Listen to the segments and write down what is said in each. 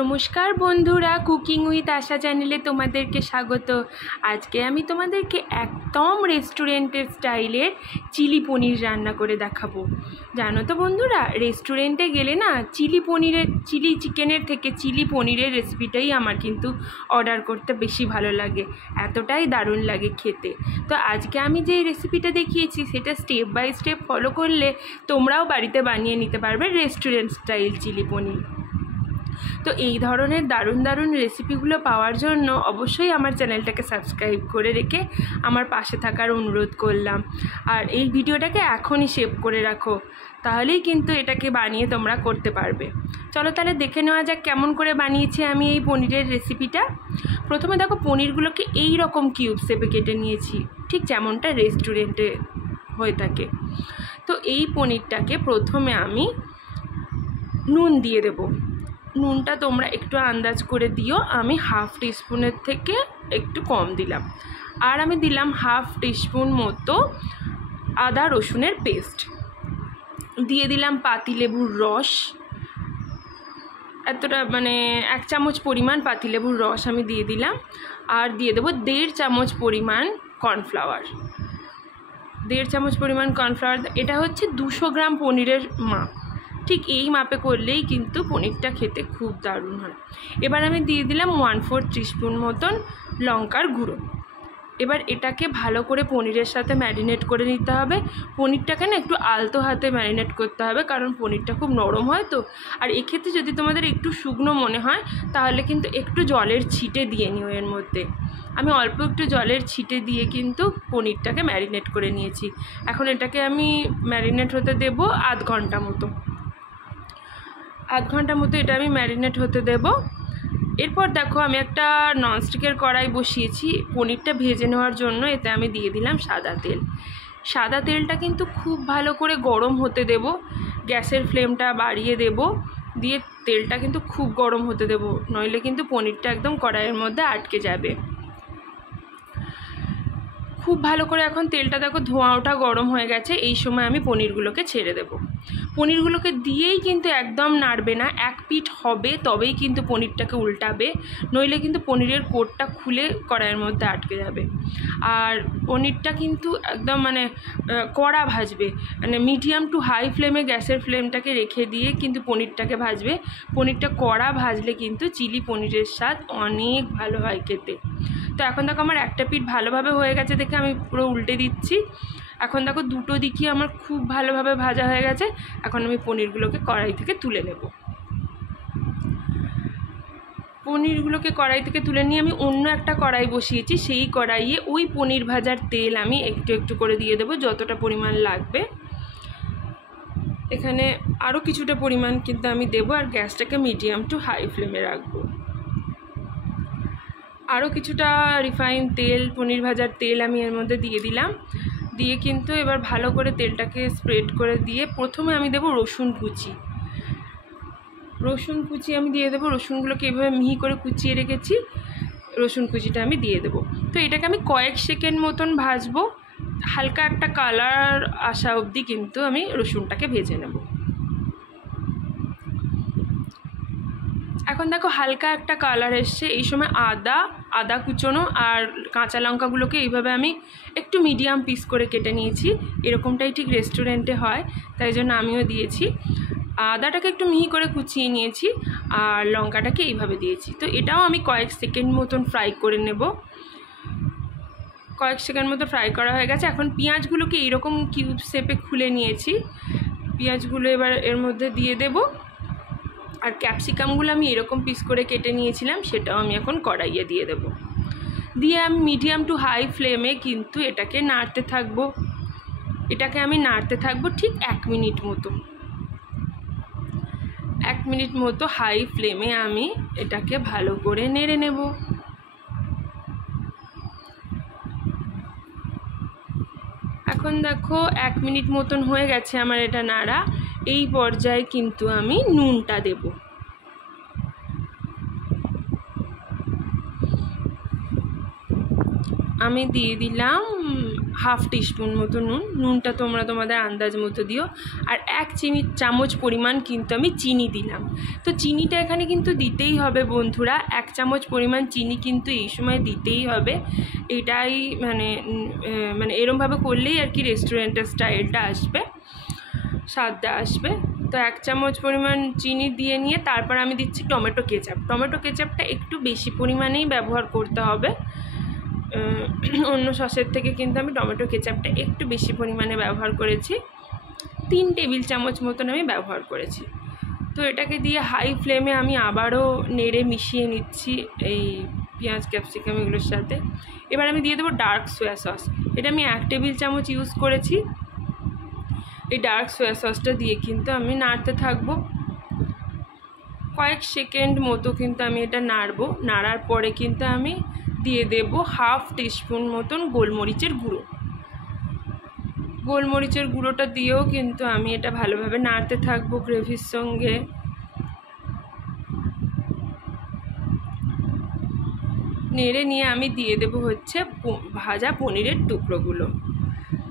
নমস্কার বন্ধুরা, cooking with আশা চ্যানেলে তোমাদেরকে স্বাগত। আজকে আমি তোমাদেরকে একদম রেস্টুরেন্টের স্টাইলের চিলি পনির রান্না করে দেখাবো। জানো তো বন্ধুরা, রেস্টুরেন্টে গেলে না চিলি চিকেনের থেকে চিলি পনিরের রেসিপিটাই আমার কিন্তু অর্ডার করতে বেশি ভালো লাগে, এতটাই দারুণ লাগে খেতে। তো আজকে আমি যে রেসিপিটা দেখিয়েছি সেটা স্টেপ বাই স্টেপ ফলো করলে তোমরাও বাড়িতে বানিয়ে নিতে পারবে রেস্টুরেন্ট স্টাইল চিলি পনির। তো এই ধরনের দারুণ দারুণ রেসিপিগুলো পাওয়ার জন্য অবশ্যই আমার চ্যানেলটাকে সাবস্ক্রাইব করে রেখে আমার পাশে থাকার অনুরোধ করলাম। আর এই ভিডিওটাকে এখনই সেভ করে রাখো, তাহলেই কিন্তু এটাকে বানিয়ে তোমরা করতে পারবে। চলো তাহলে দেখে নেওয়া যাক কেমন করে বানিয়েছি আমি এই পনিরের রেসিপিটা। প্রথমে দেখো, পনিরগুলোকে এই রকম কিউব শেপে কেটে নিয়েছি, ঠিক যেমনটা রেস্টুরেন্টে হয়ে থাকে। তো এই পনিরটাকে প্রথমে আমি নুন দিয়ে দেবো। নুনটা তোমরা একটু আন্দাজ করে দিও, আমি হাফ টিস্পুনের থেকে একটু কম দিলাম। আর আমি দিলাম হাফ টিস্পুন মতো আদা রসুনের পেস্ট, দিয়ে দিলাম পাতিলেবুর রস, এতটা মানে 1 চামচ পরিমাণ পাতিলেবুর রস আমি দিয়ে দিলাম। আর দিয়ে দেবো 1.5 চামচ পরিমাণ কর্নফ্লাওয়ার। 1.5 চামচ পরিমাণ কর্নফ্লাওয়ার, এটা হচ্ছে 200 গ্রাম পনিরের মাপ। ঠিক এই মাপে করলেই কিন্তু পনিরটা খেতে খুব দারুণ হয়। এবার আমি দিয়ে দিলাম 1/4 টিস্পুন মতন লঙ্কার গুঁড়ো। এবার এটাকে ভালো করে পনিরের সাথে ম্যারিনেট করে নিতে হবে। পনিরটাকে না একটু আলতো হাতে ম্যারিনেট করতে হবে, কারণ পনিরটা খুব নরম হয় তো। আর এক্ষেত্রে যদি তোমাদের একটু শুকনো মনে হয় তাহলে কিন্তু একটু জলের ছিটে দিয়ে নিও এর মধ্যে। আমি অল্প একটু জলের ছিটে দিয়ে কিন্তু পনিরটাকে ম্যারিনেট করে নিয়েছি। এখন এটাকে আমি ম্যারিনেট হতে দেব আধ ঘন্টা মতো। এটা আমি ম্যারিনেট হতে দেব। এরপর দেখো, আমি একটা ননস্টিকের কড়াই বসিয়েছি পনিরটা ভেজে নেওয়ার জন্য। এতে আমি দিয়ে দিলাম সাদা তেল। সাদা তেলটা কিন্তু খুব ভালো করে গরম হতে দেব, গ্যাসের ফ্লেমটা বাড়িয়ে দেব, দিয়ে তেলটা কিন্তু খুব গরম হতে দেব, নইলে কিন্তু পনিরটা একদম কড়াইয়ের মধ্যে আটকে যাবে। খুব ভালো করে এখন তেলটা দেখো ধোঁয়া ওঠা গরম হয়ে গেছে। এই সময় আমি পনিরগুলোকে ছেড়ে দেব। পনিরগুলোকে দিয়েই কিন্তু একদম নাড়বে না, এক পিঠ হবে তবেই কিন্তু পনিরটাকে উল্টাবে, নইলে কিন্তু পনিরের কোটটা খুলে কড়াইয়ের মধ্যে আটকে যাবে। আর পনিরটা কিন্তু একদম কড়া ভাজবে, মিডিয়াম টু হাই ফ্লেমে গ্যাসের ফ্লেমটাকে রেখে দিয়ে কিন্তু পনিরটাকে ভাজবে। পনিরটা কড়া ভাজলে কিন্তু চিলি পনিরের স্বাদ অনেক ভালো হয় খেতে। তো এখন দেখো আমার একটা পিঠ ভালোভাবে হয়ে গেছে দেখে আমি পুরো উল্টে দিচ্ছি। এখন দেখো দুটো দিকই আমার খুব ভালোভাবে ভাজা হয়ে গেছে। এখন আমি পনিরগুলোকে কড়াই থেকে তুলে নেব। পনিরগুলোকে কড়াই থেকে তুলে নিয়ে আমি অন্য একটা কড়াই বসিয়েছি। সেই কড়াইয়ে ওই পনির ভাজার তেল আমি একটু একটু করে দিয়ে দেবো, যতটা পরিমাণ লাগবে। এখানে আরও কিছুটা পরিমাণ কিন্তু আমি দেবো, আর গ্যাসটাকে মিডিয়াম টু হাই ফ্লেমে রাখবো। আরও কিছুটা রিফাইন তেল, পনির ভাজার তেল আমি এর মধ্যে দিয়ে দিলাম। দিয়ে কিন্তু এবার ভালো করে তেলটাকে স্প্রেড করে দিয়ে প্রথমে আমি দেবো রসুন কুচি। আমি দিয়ে দেবো। রসুনগুলোকে এভাবে মিহি করে কুচিয়ে রেখেছি, রসুন কুচিটা আমি দিয়ে দেবো। তো এটাকে আমি কয়েক সেকেন্ড মতন ভাজবো, হালকা একটা কালার আসা অবধি কিন্তু আমি রসুনটাকে ভেজে নেব। এখন দেখো হালকা একটা কালার এসছে। এই সময় আদা কুচোনো আর কাঁচা লঙ্কাগুলোকে এইভাবে আমি একটু মিডিয়াম পিস করে কেটে নিয়েছি। এরকমটাই ঠিক রেস্টুরেন্টে হয়, তাই জন্য আমিও দিয়েছি। আদাটাকে একটু মিহি করে কুচিয়ে নিয়েছি, আর লঙ্কাটাকে এইভাবে দিয়েছি। তো এটাও আমি কয়েক সেকেন্ড মতন ফ্রাই করে নেব। কয়েক সেকেন্ড মতো ফ্রাই করা হয়ে গেছে। এখন পেঁয়াজগুলোকে এইরকম কিউব শেপে খুলে নিয়েছি, পেঁয়াজগুলো এবার এর মধ্যে দিয়ে দেব। আর ক্যাপসিকামগুলো আমি এরকম পিস করে কেটে নিয়েছিলাম, সেটাও আমি এখন কড়াইয়ে দিয়ে দেব। দিয়ে আমি মিডিয়াম টু হাই ফ্লেমে কিন্তু এটাকে নাড়তে থাকবো। ঠিক 1 মিনিট মতো। 1 মিনিট মতো হাই ফ্লেমে আমি এটাকে ভালো করে নেড়ে নেব। এখন দেখো 1 মিনিট মতন হয়ে গেছে আমার এটা নাড়া। এই পর্যায়ে কিন্তু আমি নুনটা দেব। আমি দিয়ে দিলাম হাফ টিস্পুন মতো নুনটা তোমরা তোমাদের আন্দাজ মতো দিও। আর 1 চামচ পরিমাণ কিন্তু আমি চিনি দিলাম। তো চিনিটা এখানে কিন্তু দিতেই হবে বন্ধুরা, 1 চামচ পরিমাণ চিনি কিন্তু এই সময় দিতেই হবে। এটাই মানে এরমভাবে করলেই আর কি রেস্টুরেন্টের স্টাইলটা আসবে, স্বাদটা আসবে। তো 1 চামচ পরিমাণ চিনি দিয়ে নিয়ে তারপর আমি দিচ্ছি টমেটো কেচাপ। টমেটো কেচাপটা একটু বেশি পরিমাণেই ব্যবহার করতে হবে, অন্য সসের থেকে কিন্তু আমি টমেটো কেচাপটা একটু বেশি পরিমাণে ব্যবহার করেছি, 3 টেবিল চামচ মতন আমি ব্যবহার করেছি। তো এটাকে দিয়ে হাই ফ্লেমে আমি আবারও নেড়ে মিশিয়ে নিচ্ছি এই পেঁয়াজ ক্যাপসিকাম এগুলোর সাথে। এবার আমি দিয়ে দেবো ডার্ক সোয়া সস। এটা আমি 1 টেবিল চামচ ইউজ করেছি। এই ডার্ক সোয়া সসটা দিয়ে কিন্তু আমি নাড়তে থাকবো কয়েক সেকেন্ড মতো, কিন্তু আমি এটা নাড়বো। নাড়ার পরে কিন্তু আমি দিয়ে দেবো হাফ টিস্পুন মতন গোলমরিচের গুঁড়ো। গোলমরিচের গুঁড়োটা দিয়েও কিন্তু আমি এটা ভালোভাবে নাড়তে থাকবো গ্রেভির সঙ্গে। নেড়ে নিয়ে আমি দিয়ে দেবো হচ্ছে ভাজা পনিরের টুকরোগুলো,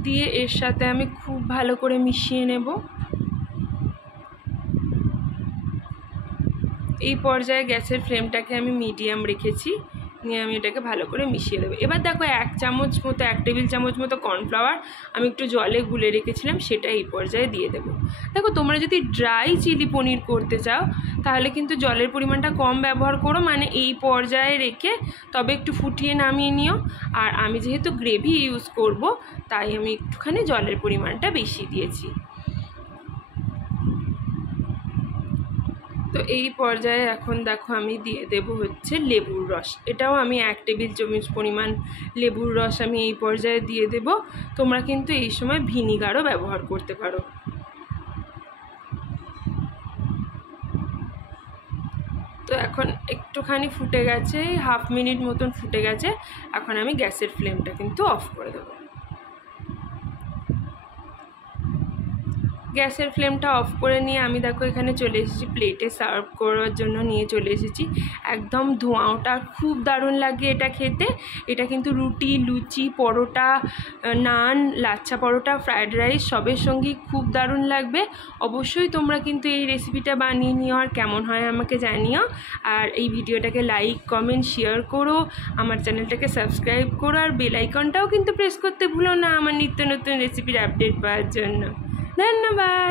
দিয়ে এর সাথে আমি খুব ভালো করে মিশিয়ে নেব। এই পর্যায়ে গ্যাসের ফ্লেমটাকে আমি মিডিয়াম রেখেছি, নিয়ে আমি এটাকে ভালো করে মিশিয়ে দেবো। এবার দেখো 1 চামচ মতো 1 টেবিল চামচ মতো কর্নফ্লাওয়ার আমি একটু জলে গুলে রেখেছিলাম, সেটা এই পর্যায়ে দিয়ে দেবো। দেখো তোমরা যদি ড্রাই চিলি পনির করতে চাও তাহলে কিন্তু জলের পরিমাণটা কম ব্যবহার করো, মানে এই পর্যায়ে রেখে তবে একটু ফুটিয়ে নামিয়ে নিও। আর আমি যেহেতু গ্রেভি ইউজ করব তাই আমি একটুখানি জলের পরিমাণটা বেশি দিয়েছি। তো এই পর্যায়ে এখন দেখো আমি দিয়ে দেবো হচ্ছে লেবুর রস। এটাও আমি 1 টেবিল চামচ পরিমাণ লেবুর রস আমি এই পর্যায়ে দিয়ে দেব। তোমরা কিন্তু এই সময় ভিনিগারও ব্যবহার করতে পারো। তো এখন একটুখানি ফুটে গেছে, হাফ মিনিট মতন ফুটে গেছে। এখন আমি গ্যাসের ফ্লেমটা কিন্তু অফ করে দেবো। গ্যাসের ফ্লেমটা অফ করে নিয়ে আমি দেখো এখানে চলে এসেছি প্লেটে সার্ভ করার জন্য, নিয়ে চলে এসেছি। একদম ধোঁয়াটা খুব দারুণ লাগে এটা খেতে। এটা কিন্তু রুটি, লুচি, পরোটা, নান, লাচ্ছা পরোটা, ফ্রায়েড রাইস সবের সঙ্গেই খুব দারুণ লাগবে। অবশ্যই তোমরা কিন্তু এই রেসিপিটা বানিয়ে নিও, আর কেমন হয় আমাকে জানিও। আর এই ভিডিওটাকে লাইক, কমেন্ট, শেয়ার করো, আমার চ্যানেলটাকে সাবস্ক্রাইব করো, আর বেল আইকনটাও কিন্তু প্রেস করতে ভুলো না আমার নিত্য নতুন রেসিপির আপডেট পাওয়ার জন্য। ধন্যবাদ।